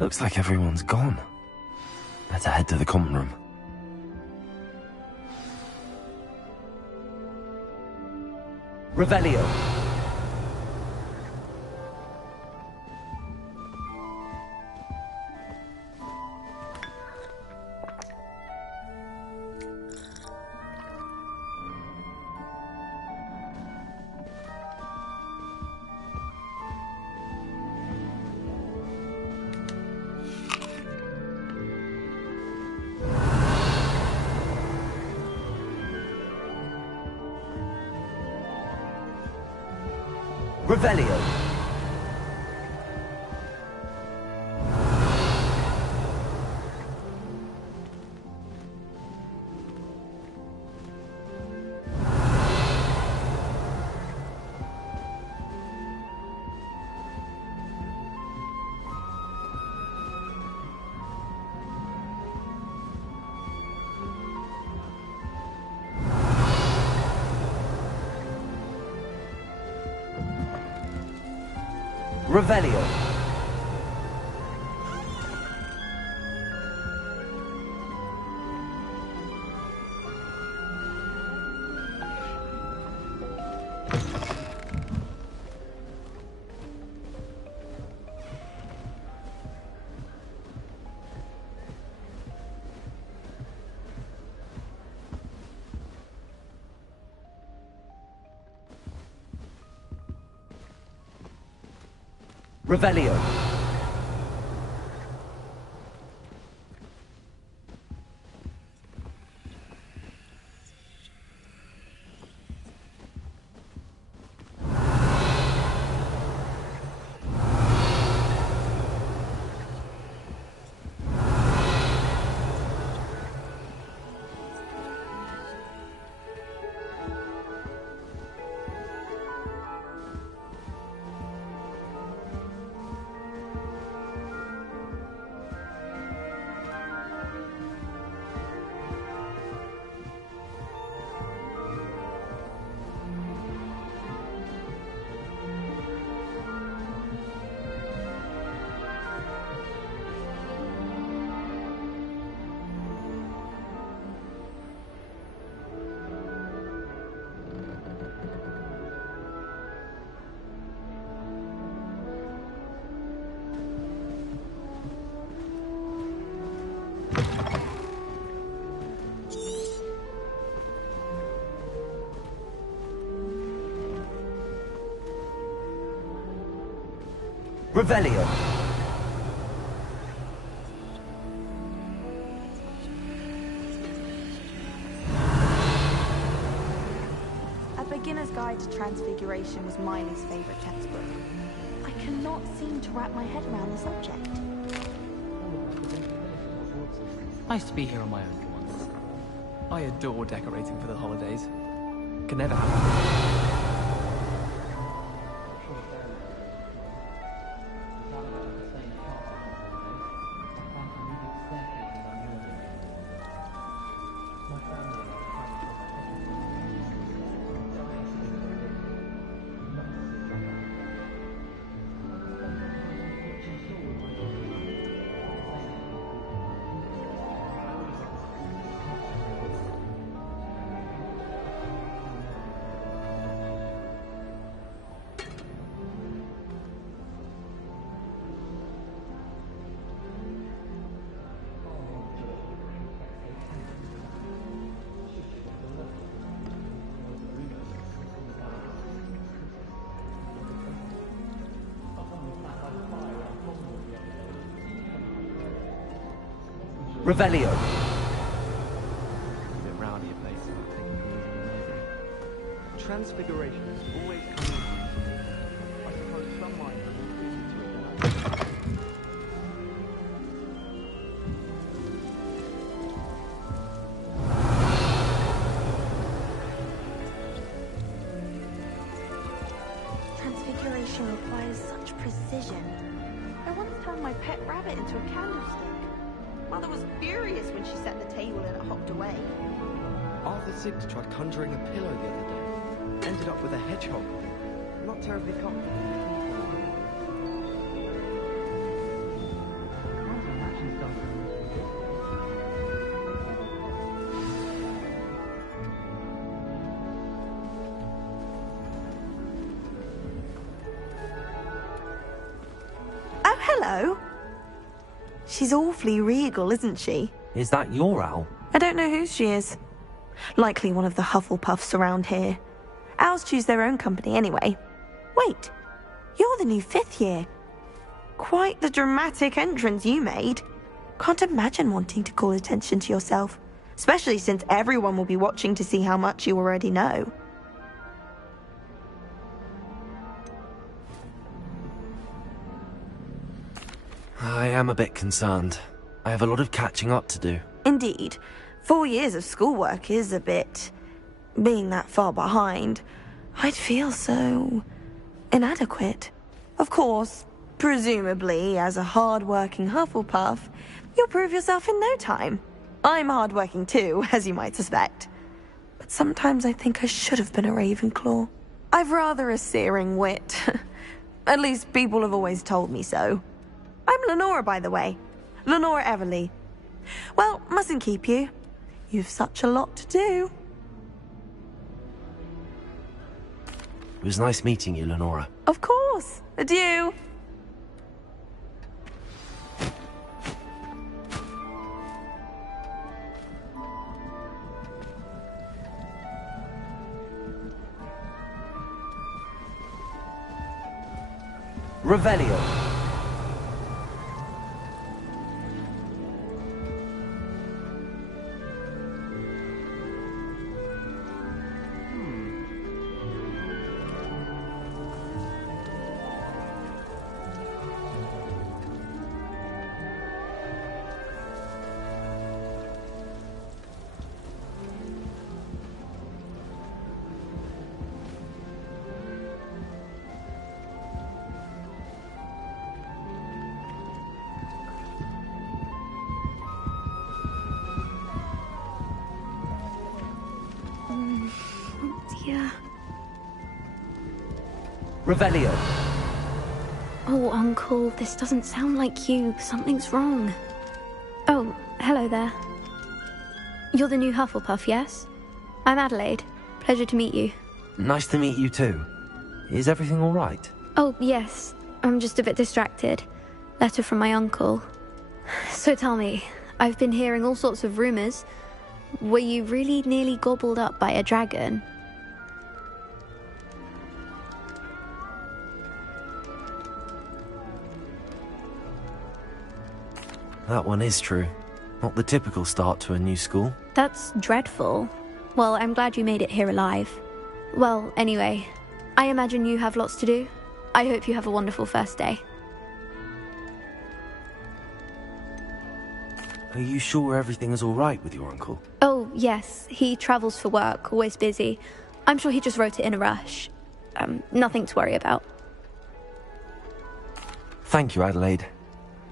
Looks like everyone's gone. Better head to the common room. Revelio. Revelio. Revelio. Revelio. Revelio. A Beginner's Guide to Transfiguration was Miley's favorite textbook. I cannot seem to wrap my head around the subject. Nice to be here on my own for once. I adore decorating for the holidays. Can never happen. Revelio. A bit rowdy a place, so I'll take it easy. Transfiguration has always come in. I suppose some might have increased to it. Transfiguration requires such precision. I once turned my pet rabbit into a candlestick. Mother was furious when she set the table and it hopped away. Arthur Six tried conjuring a pillow the other day. Ended up with a hedgehog. Not terribly comfortable. Hello. She's awfully regal, isn't she? Is that your owl? I don't know whose she is. Likely one of the Hufflepuffs around here. Owls choose their own company anyway. Wait, you're the new 5th year. Quite the dramatic entrance you made. Can't imagine wanting to call attention to yourself, especially since everyone will be watching to see how much you already know. I am a bit concerned. I have a lot of catching up to do. Indeed. 4 years of schoolwork is a bit... Being that far behind, I'd feel so... inadequate. Of course, presumably, as a hard-working Hufflepuff, you'll prove yourself in no time. I'm hard-working too, as you might suspect. But sometimes I think I should have been a Ravenclaw. I've rather a searing wit. At least people have always told me so. I'm Lenora, by the way. Lenora Everly. Well, mustn't keep you. You've such a lot to do. It was nice meeting you, Lenora. Of course. Adieu. Revelio. Yeah. Revelio. Oh, Uncle, this doesn't sound like you. Something's wrong. Oh, hello there. You're the new Hufflepuff, yes? I'm Adelaide. Pleasure to meet you. Nice to meet you too. Is everything all right? Oh, yes. I'm just a bit distracted. Letter from my uncle. So tell me, I've been hearing all sorts of rumors. Were you really nearly gobbled up by a dragon? That one is true. Not the typical start to a new school. That's dreadful. Well, I'm glad you made it here alive. Well, anyway, I imagine you have lots to do. I hope you have a wonderful first day. Are you sure everything is all right with your uncle? Oh, yes. He travels for work, always busy. I'm sure he just wrote it in a rush. Nothing to worry about. Thank you, Adelaide.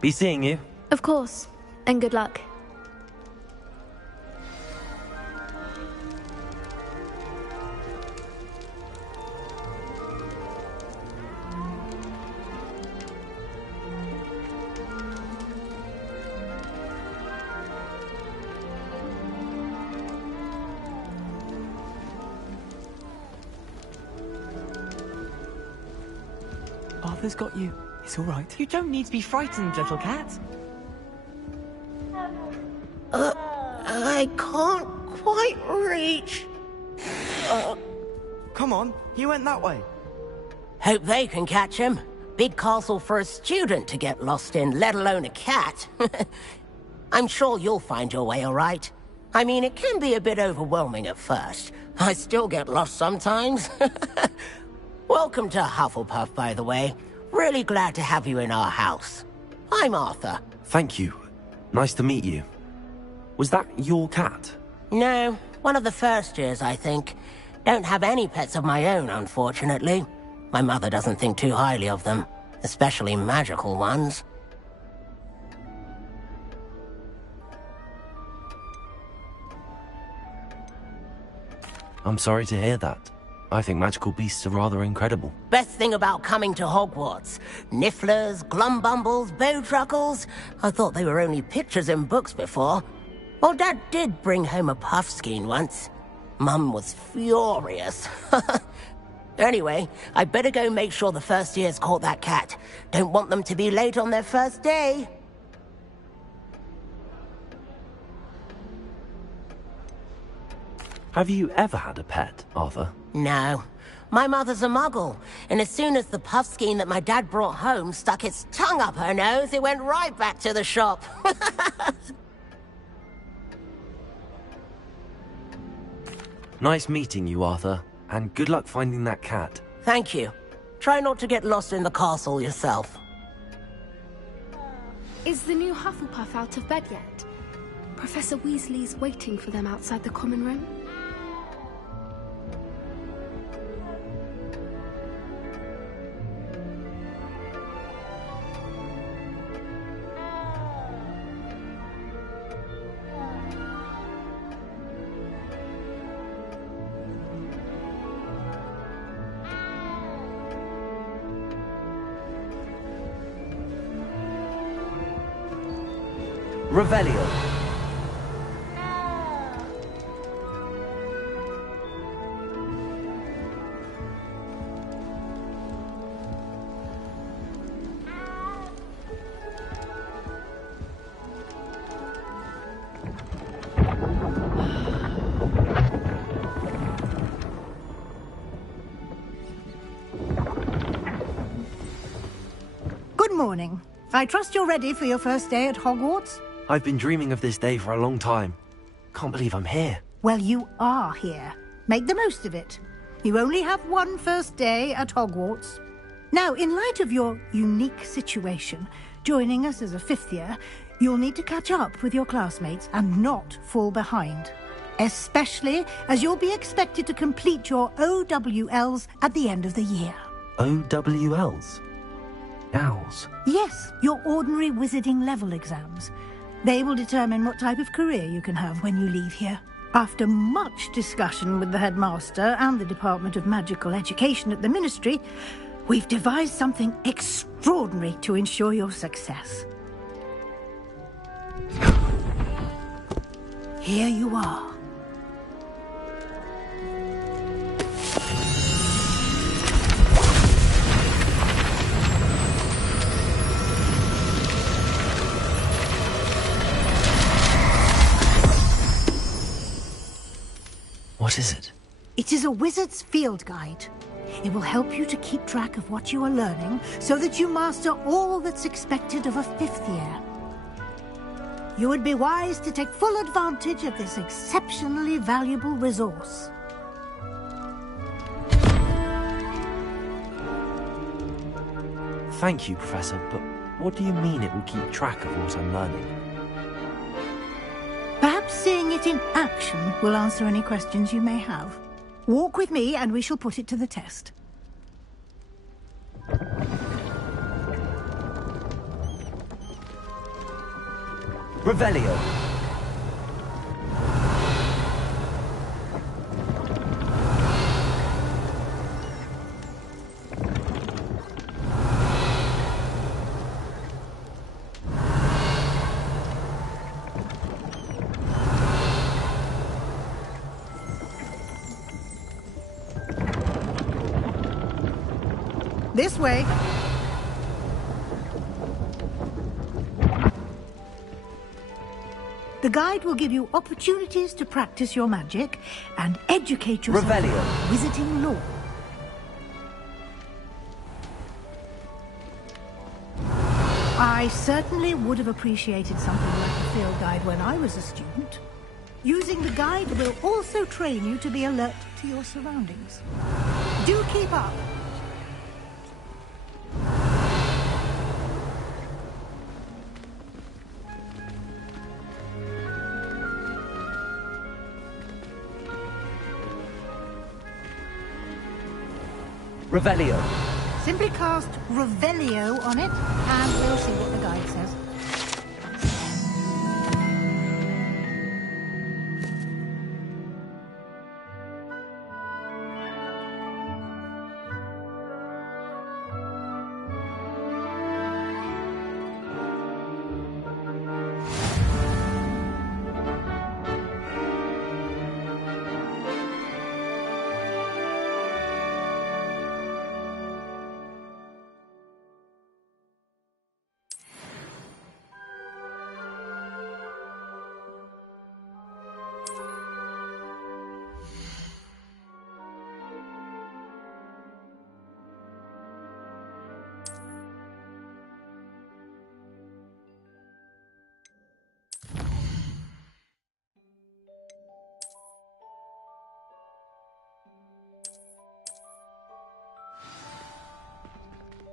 Be seeing you. Of course. And good luck. Arthur's got you. It's all right. You don't need to be frightened, little cat. I can't quite reach. Come on, he went that way. Hope they can catch him. Big castle for a student to get lost in, let alone a cat. I'm sure you'll find your way all right. I mean, it can be a bit overwhelming at first. I still get lost sometimes. Welcome to Hufflepuff, by the way. Really glad to have you in our house. I'm Arthur. Thank you. Nice to meet you. Was that your cat? No, one of the first years, I think. Don't have any pets of my own, unfortunately. My mother doesn't think too highly of them, especially magical ones. I'm sorry to hear that. I think magical beasts are rather incredible. Best thing about coming to Hogwarts. Nifflers, Glumbumbles, Bowtruckles. I thought they were only pictures in books before. Well, Dad did bring home a Puffskein once. Mum was furious. Anyway, I better go make sure the first year's caught that cat. Don't want them to be late on their first day. Have you ever had a pet, Arthur? No. My mother's a muggle, and as soon as the puffskein that my dad brought home stuck its tongue up her nose, it went right back to the shop. Nice meeting you, Arthur, and good luck finding that cat. Thank you. Try not to get lost in the castle yourself. Is the new Hufflepuff out of bed yet? Professor Weasley's waiting for them outside the common room. Revelio. Good morning. I trust you're ready for your first day at Hogwarts? I've been dreaming of this day for a long time. Can't believe I'm here. Well, you are here. Make the most of it. You only have one first day at Hogwarts. Now, in light of your unique situation, joining us as a fifth year, you'll need to catch up with your classmates and not fall behind. Especially as you'll be expected to complete your OWLs at the end of the year. OWLs? Owls? Yes, your ordinary wizarding level exams. They will determine what type of career you can have when you leave here. After much discussion with the headmaster and the Department of Magical Education at the Ministry, we've devised something extraordinary to ensure your success. Here you are. What is it? It is a wizard's field guide. It will help you to keep track of what you are learning so that you master all that's expected of a fifth year. You would be wise to take full advantage of this exceptionally valuable resource. Thank you, Professor, but what do you mean it will keep track of what I'm learning? Perhaps seeing it in action will answer any questions you may have. Walk with me and we shall put it to the test. Revelio. This way. The guide will give you opportunities to practice your magic and educate yourself Revelio. in wizarding lore. I certainly would have appreciated something like a field guide when I was a student. Using the guide will also train you to be alert to your surroundings. Do keep up. Revelio. Simply cast Revelio on it, and we'll see what the guide says.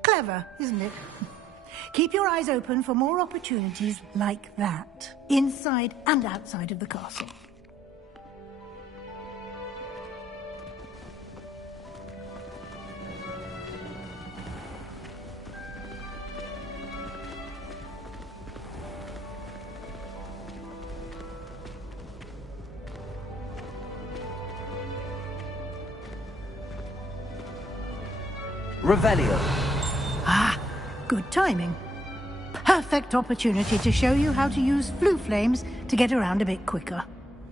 Clever, isn't it? Keep your eyes open for more opportunities like that, inside and outside of the castle. Revelio. Ah, good timing. Perfect opportunity to show you how to use flue flames to get around a bit quicker.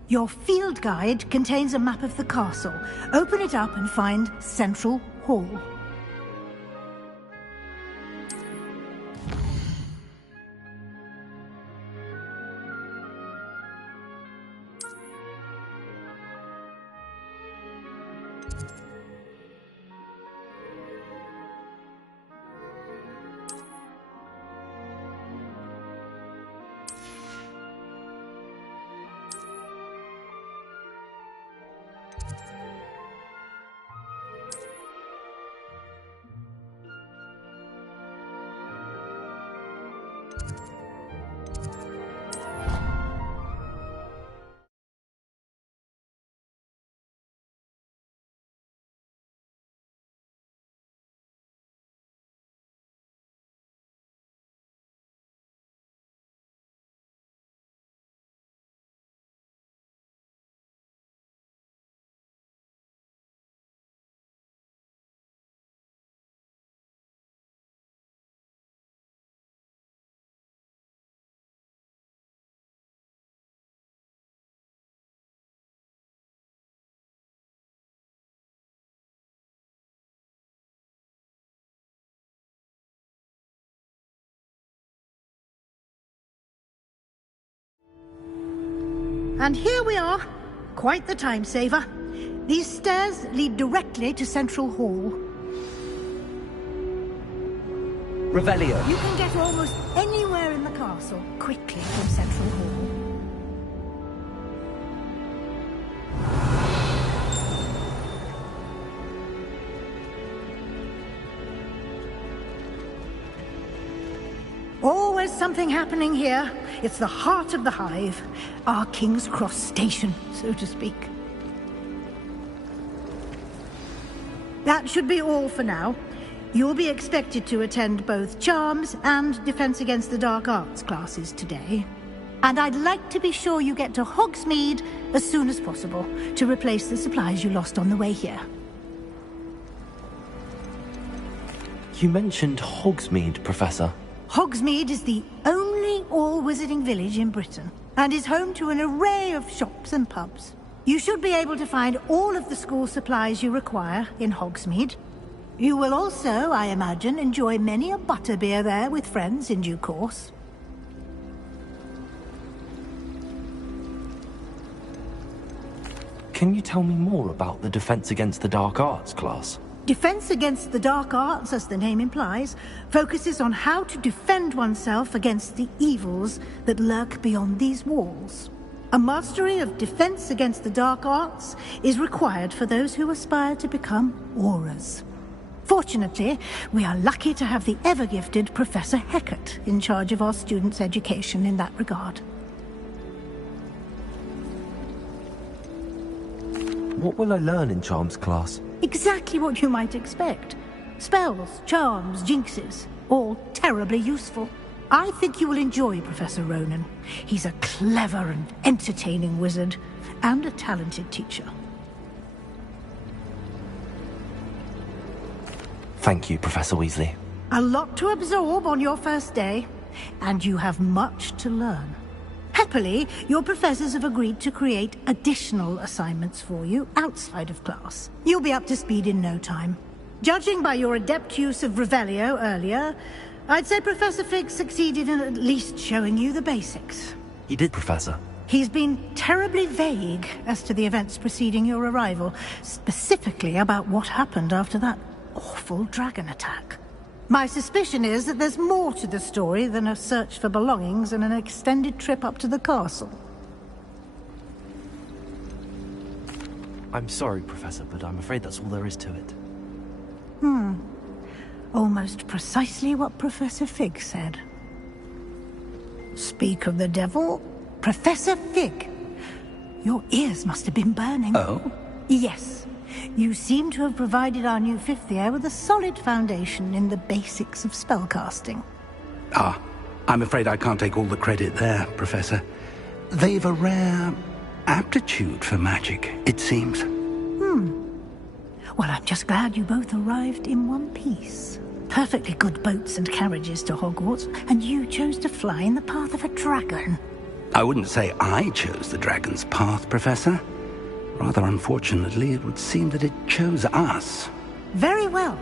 Your field guide contains a map of the castle. Open it up and find Central Hall. And here we are. Quite the time saver. These stairs lead directly to Central Hall. Revelio. You can get almost anywhere in the castle quickly from Central Hall. Always something happening here. It's the heart of the hive. Our King's Cross station, so to speak. That should be all for now. You'll be expected to attend both Charms and Defense Against the Dark Arts classes today. And I'd like to be sure you get to Hogsmeade as soon as possible to replace the supplies you lost on the way here. You mentioned Hogsmeade, Professor. Hogsmeade is the only all-wizarding village in Britain and is home to an array of shops and pubs. You should be able to find all of the school supplies you require in Hogsmeade. You will also, I imagine, enjoy many a butterbeer there with friends in due course. Can you tell me more about the Defense Against the Dark Arts class? Defense Against the Dark Arts, as the name implies, focuses on how to defend oneself against the evils that lurk beyond these walls. A mastery of Defense Against the Dark Arts is required for those who aspire to become Aurors. Fortunately, we are lucky to have the ever-gifted Professor Hecat in charge of our students' education in that regard. What will I learn in Charms class? Exactly what you might expect. Spells, charms, jinxes, all terribly useful. I think you will enjoy Professor Ronan. He's a clever and entertaining wizard, and a talented teacher. Thank you, Professor Weasley. A lot to absorb on your first day, and you have much to learn. Happily, your professors have agreed to create additional assignments for you outside of class. You'll be up to speed in no time. Judging by your adept use of Revelio earlier, I'd say Professor Fig succeeded in at least showing you the basics. He did, Professor. He's been terribly vague as to the events preceding your arrival, specifically about what happened after that awful dragon attack. My suspicion is that there's more to the story than a search for belongings and an extended trip up to the castle. I'm sorry, Professor, but I'm afraid that's all there is to it. Almost precisely what Professor Fig said. Speak of the devil, Professor Fig. Your ears must have been burning. Oh? Yes. You seem to have provided our new fifth year with a solid foundation in the basics of spellcasting. Ah, I'm afraid I can't take all the credit there, Professor. They've a rare aptitude for magic, it seems. Well, I'm just glad you both arrived in one piece. Perfectly good boats and carriages to Hogwarts, and you chose to fly in the path of a dragon. I wouldn't say I chose the dragon's path, Professor. Rather unfortunately, it would seem that it chose us. Very well.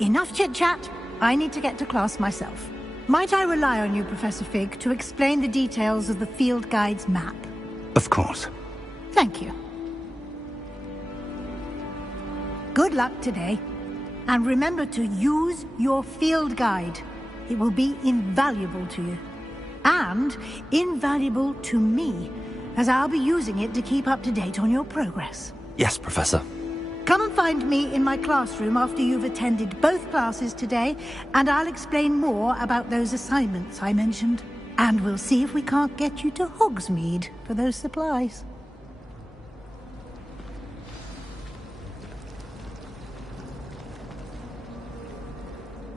Enough chit-chat. I need to get to class myself. Might I rely on you, Professor Fig, to explain the details of the field guide's map? Of course. Thank you. Good luck today. And remember to use your field guide. It will be invaluable to you. And invaluable to me, as I'll be using it to keep up to date on your progress. Yes, Professor. Come and find me in my classroom after you've attended both classes today, and I'll explain more about those assignments I mentioned. And we'll see if we can't get you to Hogsmeade for those supplies.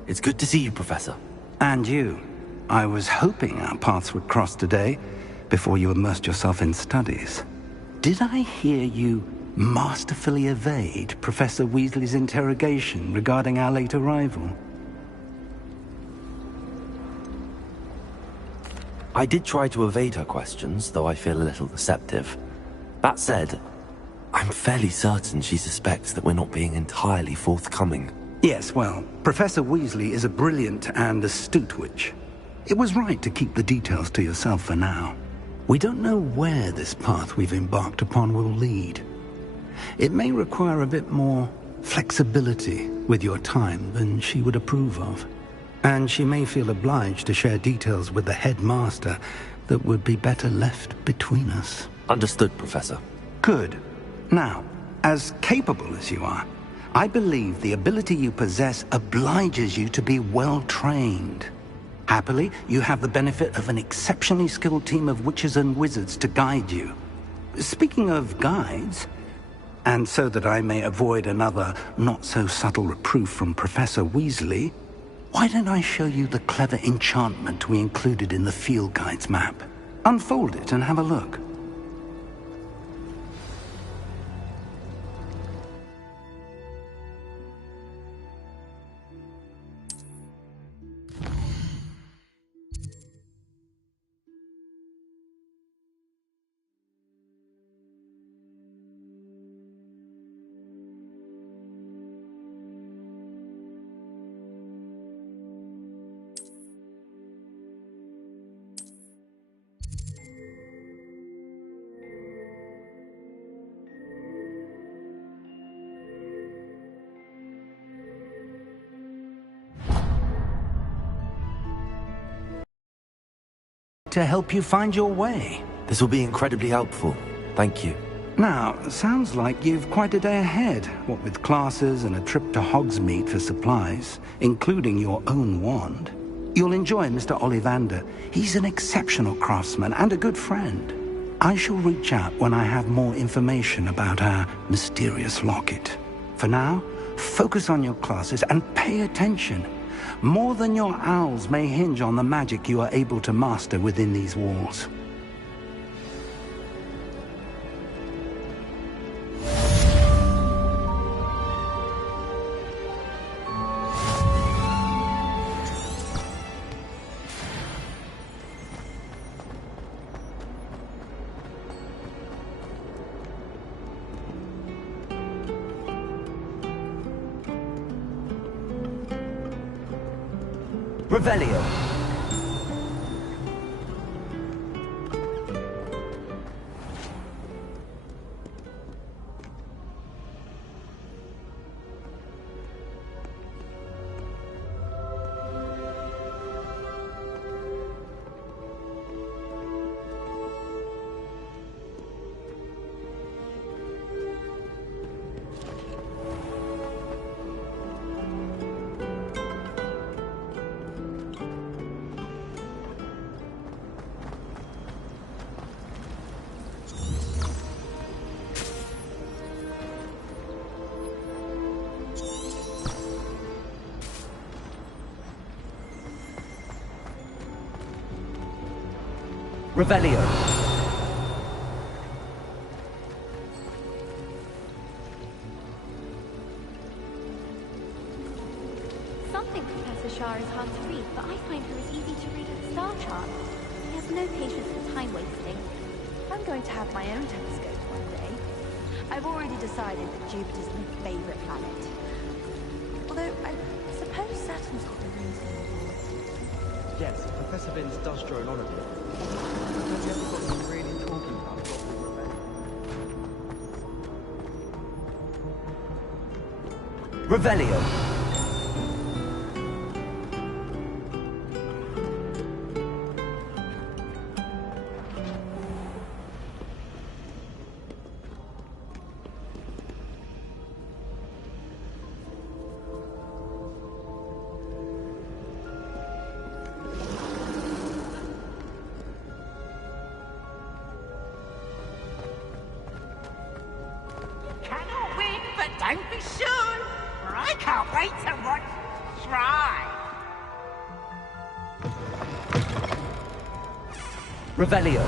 It's good to see you, Professor. And you. I was hoping our paths would cross today, before you immersed yourself in studies. Did I hear you masterfully evade Professor Weasley's interrogation regarding our late arrival? I did try to evade her questions, though I feel a little deceptive. That said, I'm fairly certain she suspects that we're not being entirely forthcoming. Yes, well, Professor Weasley is a brilliant and astute witch. It was right to keep the details to yourself for now. We don't know where this path we've embarked upon will lead. It may require a bit more flexibility with your time than she would approve of. And she may feel obliged to share details with the headmaster that would be better left between us. Understood, Professor. Good. Now, as capable as you are, I believe the ability you possess obliges you to be well-trained. Happily, you have the benefit of an exceptionally skilled team of witches and wizards to guide you. Speaking of guides, and so that I may avoid another not-so-subtle reproof from Professor Weasley, why don't I show you the clever enchantment we included in the field guide's map? Unfold it and have a look. To help you find your way. This will be incredibly helpful. Thank you. Now, sounds like you've quite a day ahead, what with classes and a trip to Hogsmeade for supplies, including your own wand. You'll enjoy Mr. Ollivander. He's an exceptional craftsman and a good friend. I shall reach out when I have more information about our mysterious locket. For now, focus on your classes and pay attention. More than your owls may hinge on the magic you are able to master within these walls. Revelio. Revelio. Something Professor Shah is hard to read, but I find her as easy to read as a star chart. He has no patience for time wasting. I'm going to have my own telescope one day. I've already decided that Jupiter's my favorite planet. Although, I suppose Saturn's got the rings on board. Yes, Professor Vince does drone on a bit. Has he ever got them really talking about Gothic rebellion? Revelio. Cannot win, but don't be sure. For I can't wait to watch you try. Revelio.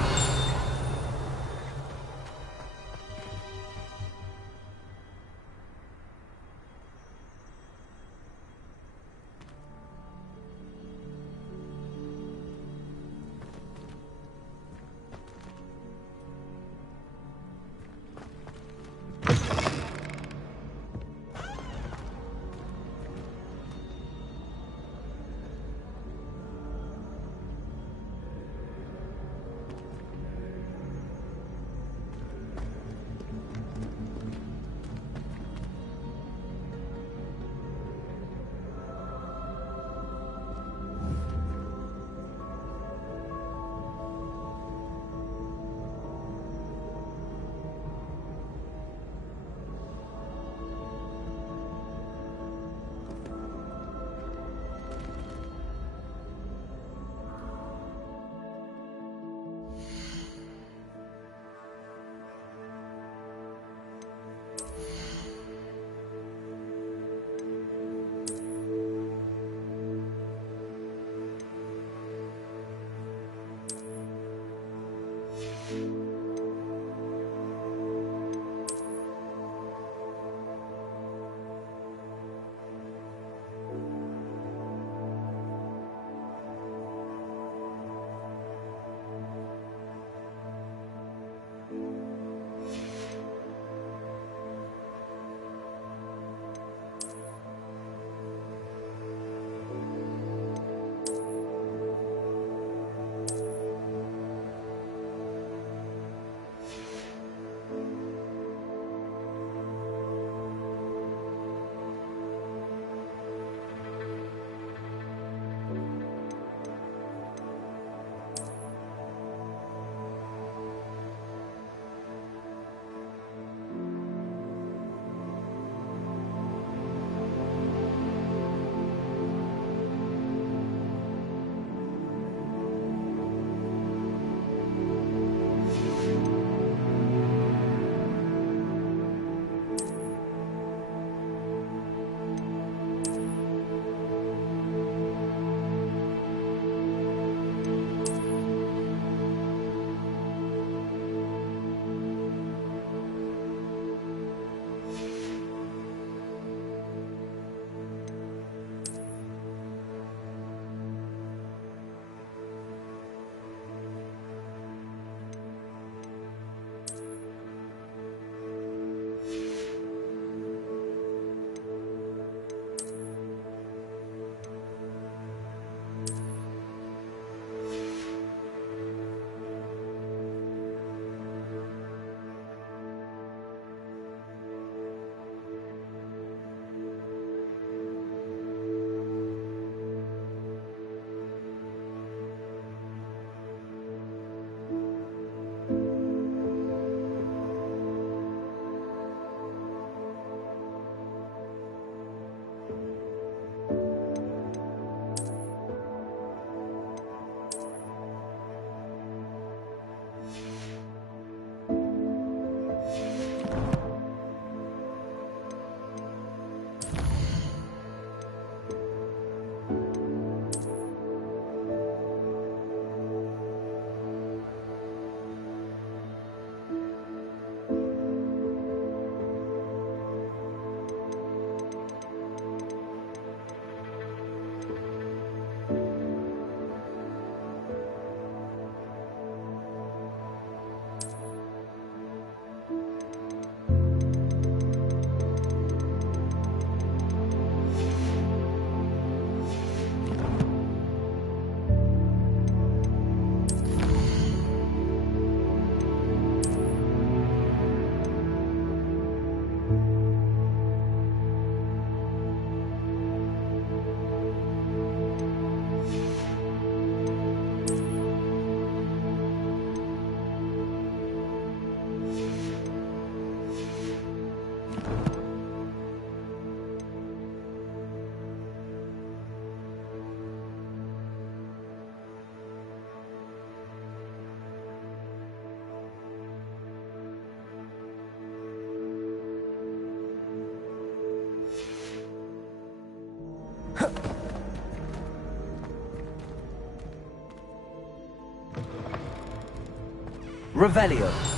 Revelio.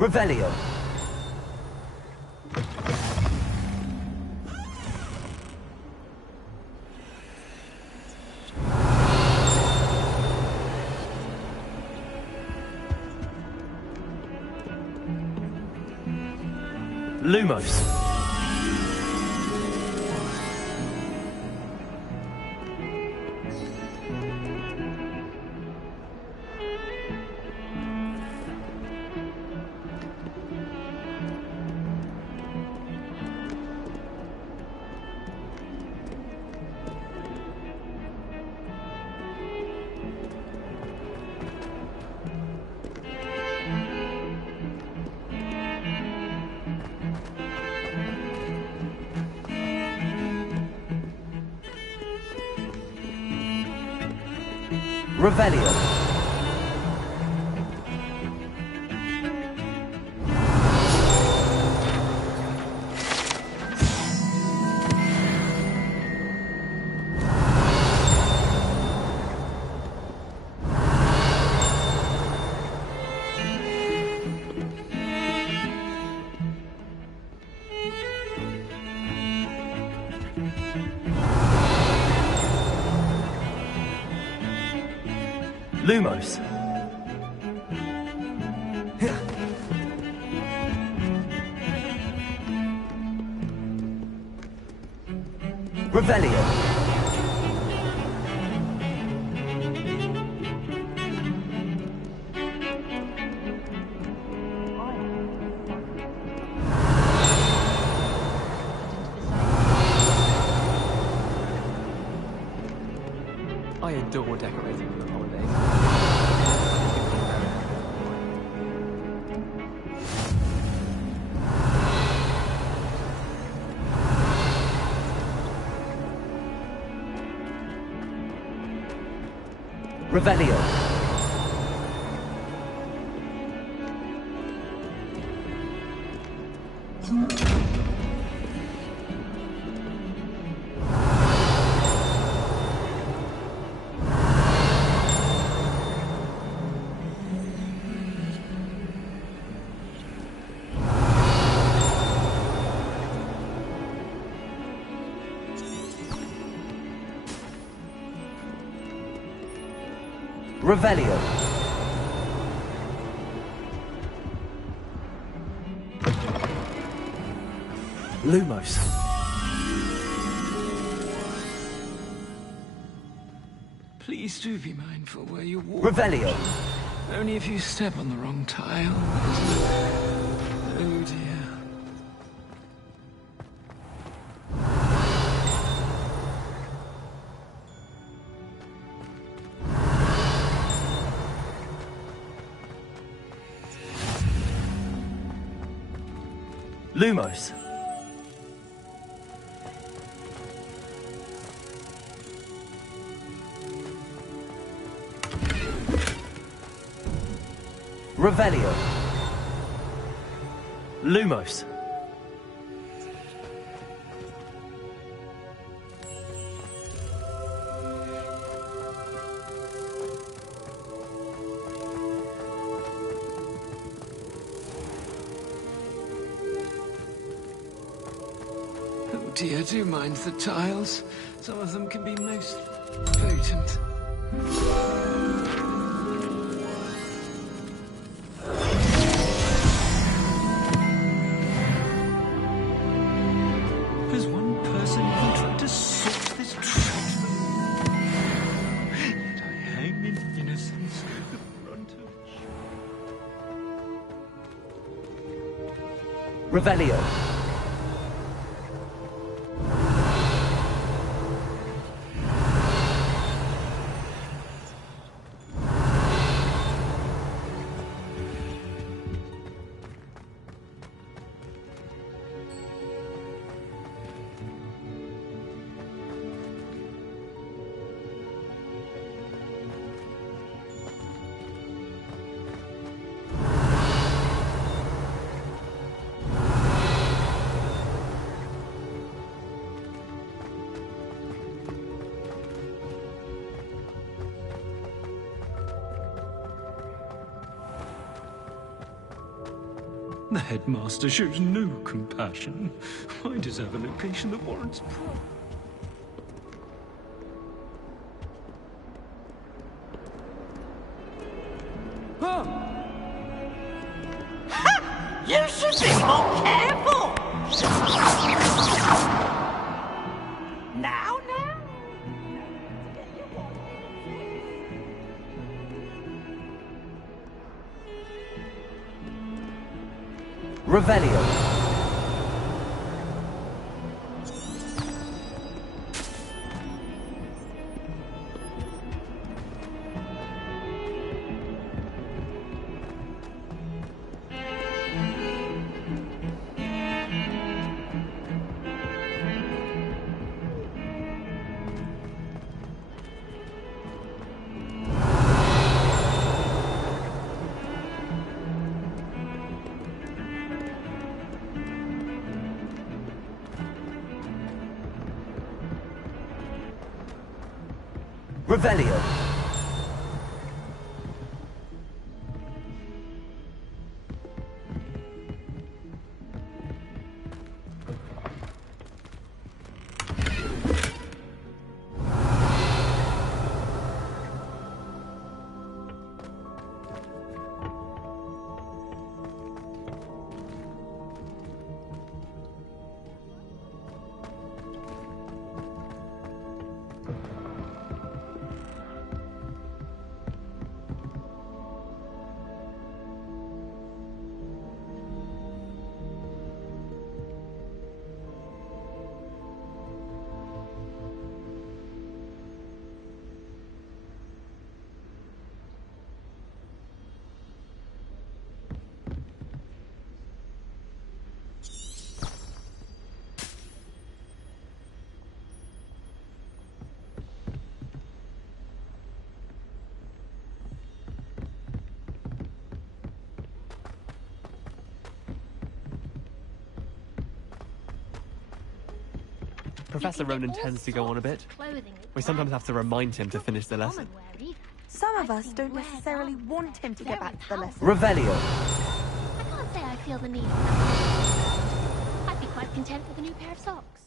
Revelio. Lumos. Revelio. Lumos. Revelio. I adore decorating for the holidays. Revelio. Revelio. Lumos. Please do be mindful where you walk. Revelio. Only if you step on the wrong tile. Oh dear. Lumos. Revelio. Lumos. Oh dear, do mind the tiles. Some of them can be most potent. Has one person even tried to sort this tragedy? Yet I hang in innocence the brunt of... Revelio. The headmaster shows no compassion. I deserve a location that warrants pride. You should be more careful! Now? Revelio. Revelio. Professor Ronan tends to go on a bit. We sometimes have to remind him to finish the lesson. Some of us don't necessarily want him to get back to the lesson. Revelio. I can't say I feel the need for that. I'd be quite content with a new pair of socks.